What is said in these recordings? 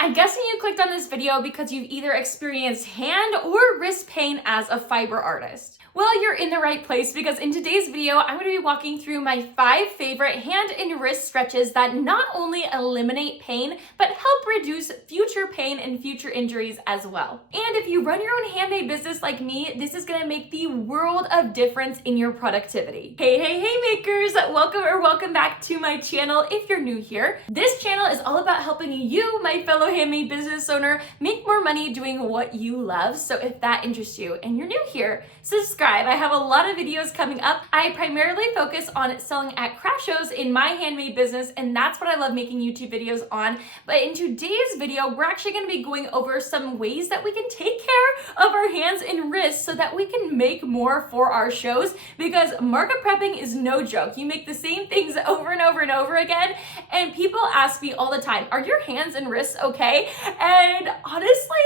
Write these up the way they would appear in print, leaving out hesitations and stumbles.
I'm guessing you clicked on this video because you've either experienced hand or wrist pain as a fiber artist. Well, you're in the right place because in today's video, I'm going to be walking through my 5 favorite hand and wrist stretches that not only eliminate pain, but help reduce future pain and future injuries as well. And if you run your own handmade business like me, this is going to make the world of difference in your productivity. Hey makers, welcome back to my channel if you're new here. This channel is all about helping you, my fellow handmade business owner, make more money doing what you love. So if that interests you and you're new here, subscribe. I have a lot of videos coming up. I primarily focus on selling at craft shows in my handmade business, and that's what I love making YouTube videos on. But in today's video, we're actually going to be going over some ways that we can take care of our hands and wrists so that we can make more for our shows, because market prepping is no joke. You make the same things over and over and over again, and people ask me all the time, are your hands and wrists okay? And honestly,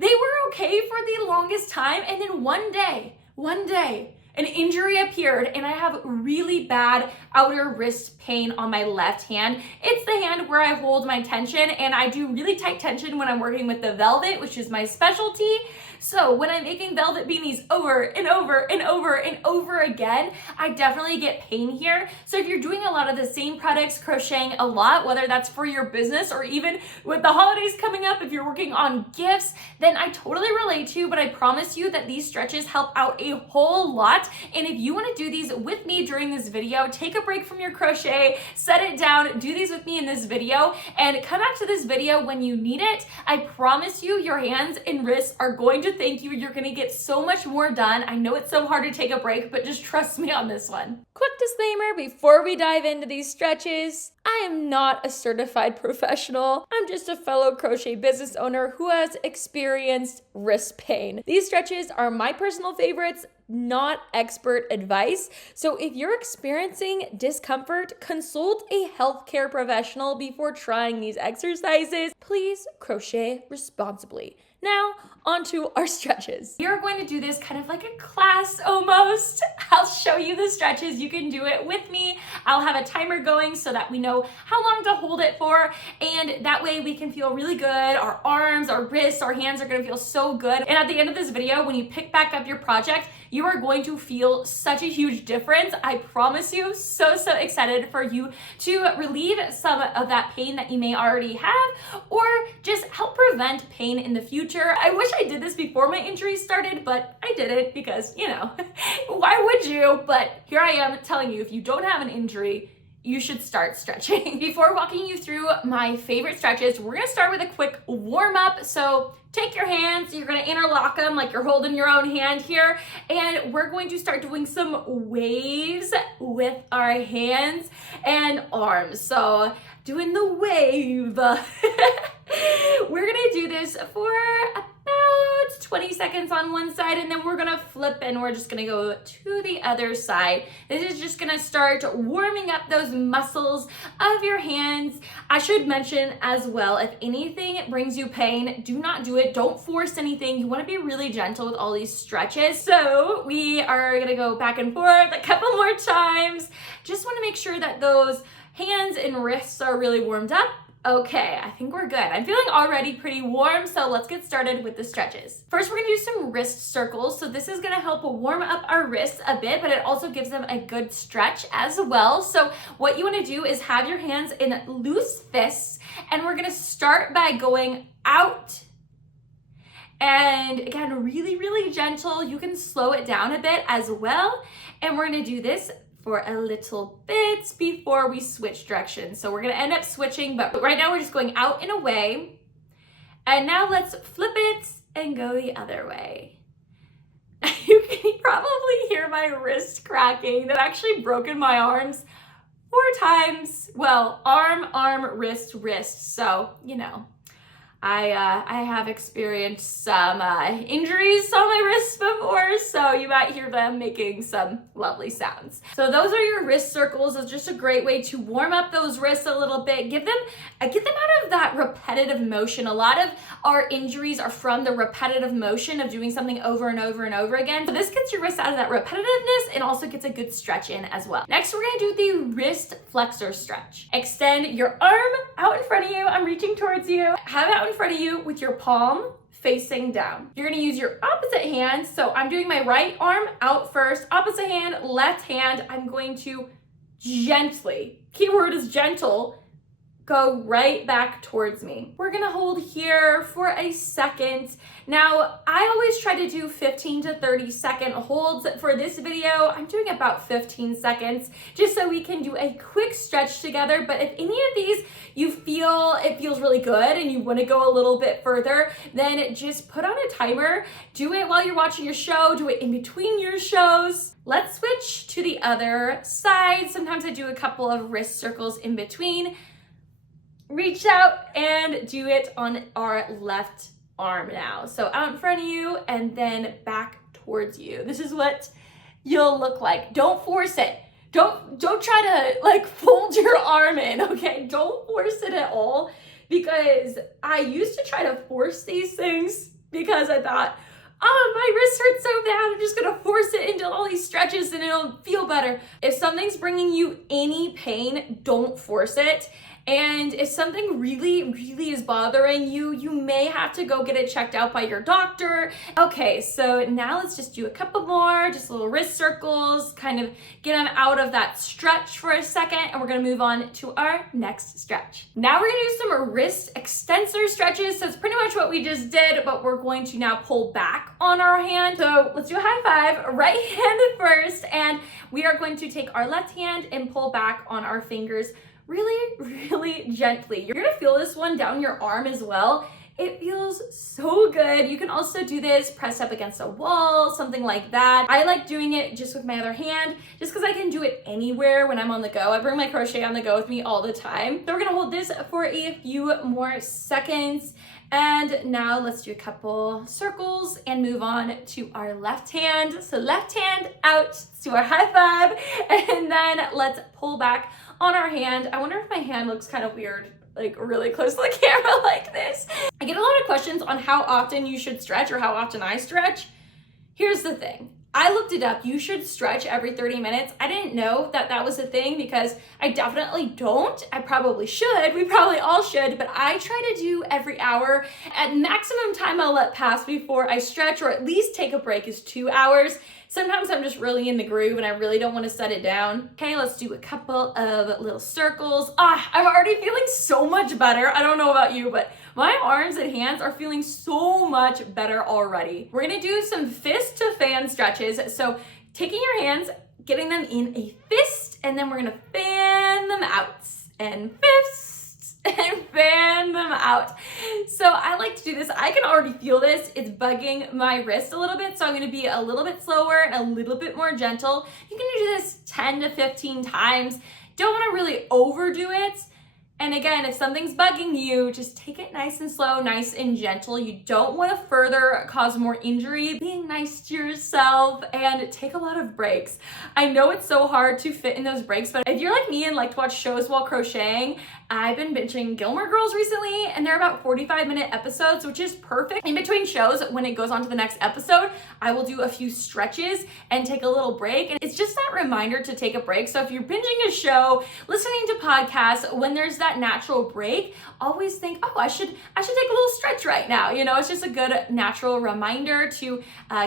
they were okay for the longest time, and then one day, an injury appeared and I have really bad outer wrist pain on my left hand. It's the hand where I hold my tension, and I do really tight tension when I'm working with the velvet, which is my specialty. So when I'm making velvet beanies over and over and over and over again, I definitely get pain here. So if you're doing a lot of the same products, crocheting a lot, whether that's for your business or even with the holidays coming up, if you're working on gifts, then I totally relate to you, but I promise you that these stretches help out a whole lot. And if you want to do these with me during this video, take a break from your crochet, set it down, do these with me in this video, and come back to this video when you need it. I promise you your hands and wrists are going to thank you. You're gonna get so much more done. I know it's so hard to take a break, but just trust me on this one. Quick disclaimer before we dive into these stretches. I am not a certified professional. I'm just a fellow crochet business owner who has experienced wrist pain. These stretches are my personal favorites, not expert advice. So if you're experiencing discomfort, consult a healthcare professional before trying these exercises. Please crochet responsibly. Now, onto our stretches. You're going to do this kind of like a class almost. I'll show you the stretches. You can do it with me. I'll have a timer going so that we know how long to hold it for, and that way we can feel really good. Our arms, our wrists, our hands are going to feel so good. And at the end of this video, when you pick back up your project, you are going to feel such a huge difference. I promise you. So excited for you to relieve some of that pain that you may already have, or just help prevent pain in the future. I wish I did this before my injuries started, but I didn't because, you know, why would you? But here I am telling you, if you don't have an injury, you should start stretching. Before walking you through my favorite stretches, we're gonna start with a quick warm up. So take your hands, you're gonna interlock them like you're holding your own hand here, and we're going to start doing some waves with our hands and arms. So doing the wave. We're gonna do this for about 20 seconds on one side, and then we're gonna flip and we're just gonna go to the other side. This is just gonna start warming up those muscles of your hands. I should mention as well, if anything brings you pain, do not do it. Don't force anything. You wanna be really gentle with all these stretches. So we are gonna go back and forth a couple more times. Just wanna make sure that those hands and wrists are really warmed up. Okay, I think we're good. I'm feeling already pretty warm, so let's get started with the stretches. First, we're gonna do some wrist circles. So this is gonna help warm up our wrists a bit, but it also gives them a good stretch as well. So what you wanna do is have your hands in loose fists, and we're gonna start by going out. And again, really gentle. You can slow it down a bit as well. And we're gonna do this for a little bit before we switch directions. So we're gonna end up switching, but right now we're just going out and away. And now let's flip it and go the other way. You can probably hear my wrist cracking. I've actually broken my arms 4 times. Well, arm, wrist. So, you know, I have experienced some injuries on my wrists before, so you might hear them making some lovely sounds. So those are your wrist circles. It's just a great way to warm up those wrists a little bit. Get them out of that repetitive motion. A lot of our injuries are from the repetitive motion of doing something over and over and over again. So this gets your wrists out of that repetitiveness and also gets a good stretch in as well. Next, we're gonna do the wrist flexor stretch. Extend your arm out in front of you. I'm reaching towards you. Have it out out in front of you with your palm facing down. You're gonna use your opposite hand. So I'm doing my right arm out first, opposite hand, left hand. I'm going to gently, keyword is gentle, go right back towards me. We're gonna hold here for a second. Now, I always try to do 15 to 30 second holds. For this video, I'm doing about 15 seconds, just so we can do a quick stretch together. But if any of these you feel it feels really good and you wanna go a little bit further, then just put on a timer. Do it while you're watching your show, do it in between your shows. Let's switch to the other side. Sometimes I do a couple of wrist circles in between. Reach out and do it on our left arm now. So out in front of you and then back towards you. This is what you'll look like. Don't force it. Don't try to like fold your arm in, okay? Don't force it at all, because I used to try to force these things because I thought, oh, my wrist hurts so bad, I'm just gonna force it into all these stretches and it'll feel better. If something's bringing you any pain, don't force it. And if something really, really is bothering you, you may have to go get it checked out by your doctor. Okay, so now let's just do a couple more, just little wrist circles, kind of get them out of that stretch for a second, and we're gonna move on to our next stretch. Now we're gonna do some wrist extensor stretches. So it's pretty much what we just did, but we're going to now pull back on our hand. So let's do a high five, right hand first, and we are going to take our left hand and pull back on our fingers really, really gently. You're gonna feel this one down your arm as well. It feels so good. You can also do this pressed up against a wall, something like that. I like doing it just with my other hand, just because I can do it anywhere when I'm on the go. I bring my crochet on the go with me all the time. So we're gonna hold this for a few more seconds. And now let's do a couple circles and move on to our left hand. So left hand out, let's do our high five, and then let's pull back on our hand. I wonder if my hand looks kind of weird, like really close to the camera like this. I get a lot of questions on how often you should stretch or how often I stretch. Here's the thing. I looked it up. You should stretch every 30 minutes. I didn't know that that was a thing because I definitely don't. I probably should. We probably all should, but I try to do every hour. At maximum time I'll let pass before I stretch, or at least take a break, is 2 hours. Sometimes I'm just really in the groove and I really don't want to set it down. Okay, let's do a couple of little circles. I'm already feeling so much better. I don't know about you, but my arms and hands are feeling so much better already. We're gonna do some fist to fan stretches. So taking your hands, getting them in a fist, and then we're gonna fan them out, and fist, and fan them out. So I like to do this. I can already feel this. It's bugging my wrist a little bit, so I'm gonna be a little bit slower and a little bit more gentle. You can do this 10 to 15 times. Don't wanna really overdo it. And again, if something's bugging you, just take it nice and slow, nice and gentle. You don't want to further cause more injury. Being nice to yourself and take a lot of breaks. I know it's so hard to fit in those breaks, but if you're like me and like to watch shows while crocheting, I've been binging Gilmore Girls recently, and they're about 45-minute episodes, which is perfect. In between shows, when it goes on to the next episode, I will do a few stretches and take a little break. And it's just that reminder to take a break. So if you're binging a show, listening to podcasts, when there's that natural break, always think, oh, I should take a little stretch right now. You know, it's just a good natural reminder to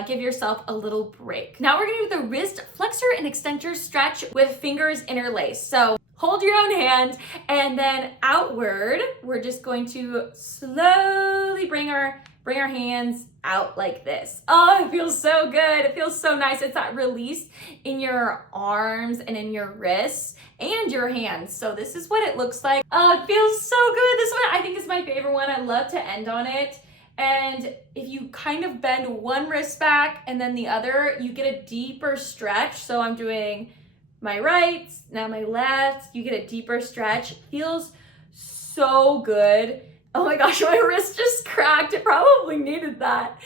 give yourself a little break. Now we're gonna do the wrist flexor and extensor stretch with fingers interlaced. So hold your own hand, and then outward, we're just going to slowly bring our hands out like this. Oh, it feels so good. It feels so nice. It's that release in your arms and in your wrists and your hands. So this is what it looks like. Oh, it feels so good. This one I think is my favorite one. I love to end on it. And if you kind of bend one wrist back and then the other, you get a deeper stretch. So I'm doing my right, now my left, you get a deeper stretch. Feels so good. Oh my gosh, my wrist just cracked. It probably needed that.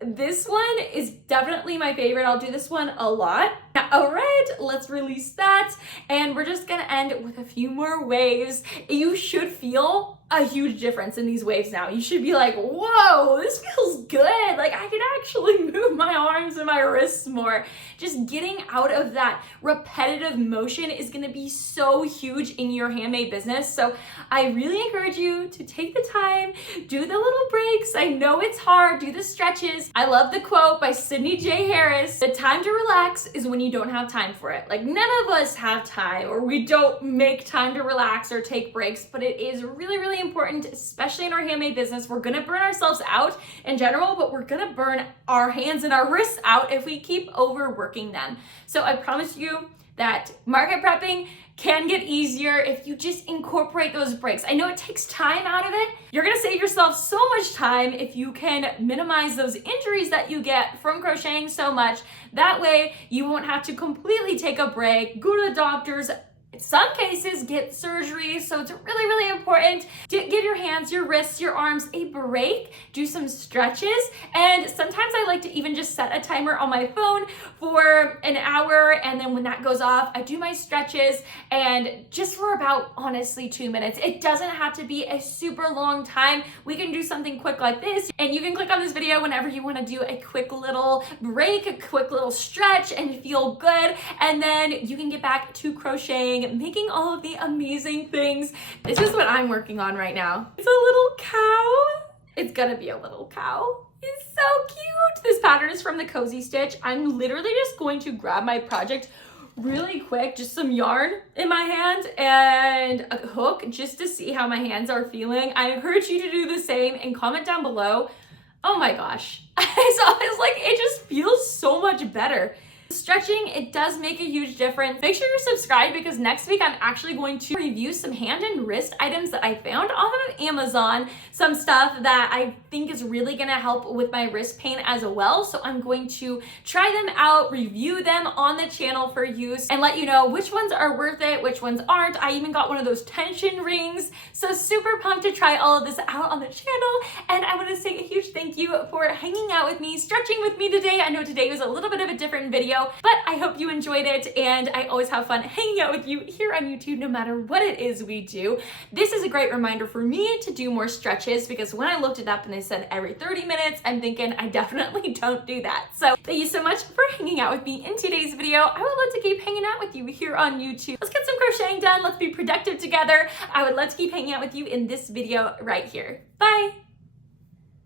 This one is definitely my favorite. I'll do this one a lot. All right, let's release that. And we're just gonna end with a few more waves. You should feel a huge difference in these waves now. You should be like, whoa, this feels good. Like I can actually move my arms and my wrists more. Just getting out of that repetitive motion is gonna be so huge in your handmade business. So I really encourage you to take the time, do the little breaks. I know it's hard, do the stretches. I love the quote by Sydney J. Harris, the time to relax is when you don't have time for it. Like none of us have time, or we don't make time to relax or take breaks, but it is really, really important, especially in our handmade business. We're gonna burn ourselves out in general, but we're gonna burn our hands and our wrists out if we keep overworking them. So I promise you that market prepping can get easier if you just incorporate those breaks. I know it takes time out of it. You're gonna save yourself so much time if you can minimize those injuries that you get from crocheting so much. That way you won't have to completely take a break, go to the doctors, in some cases get surgery. So it's really, really important to give your hands, your wrists, your arms a break, do some stretches. And sometimes I like to even just set a timer on my phone for an hour. And then when that goes off, I do my stretches, and just for about, honestly, 2 minutes. It doesn't have to be a super long time. We can do something quick like this, and you can click on this video whenever you want to do a quick little break, a quick little stretch, and feel good. And then you can get back to crocheting, making all of the amazing things. This is what I'm working on right now. It's a little cow. It's gonna be a little cow. It's so cute. This pattern is from the Cozy Stitch. I'm literally just going to grab my project really quick, just some yarn in my hand and a hook just to see how my hands are feeling. I encourage you to do the same and comment down below. Oh my gosh. It's like, it just feels so much better. Stretching, it does make a huge difference. Make sure you're subscribed because next week I'm actually going to review some hand and wrist items that I found off of Amazon. Some stuff that I think is really gonna help with my wrist pain as well. So I'm going to try them out, review them on the channel for use, and let you know which ones are worth it, which ones aren't. I even got one of those tension rings. So super pumped to try all of this out on the channel. And I wanna say a huge thank you for hanging out with me, stretching with me today. I know today was a little bit of a different video, but I hope you enjoyed it, and I always have fun hanging out with you here on YouTube no matter what it is we do. This is a great reminder for me to do more stretches, because when I looked it up and they said every 30 minutes, I'm thinking I definitely don't do that. So thank you so much for hanging out with me in today's video. I would love to keep hanging out with you here on YouTube. Let's get some crocheting done. Let's be productive together. I would love to keep hanging out with you in this video right here. Bye.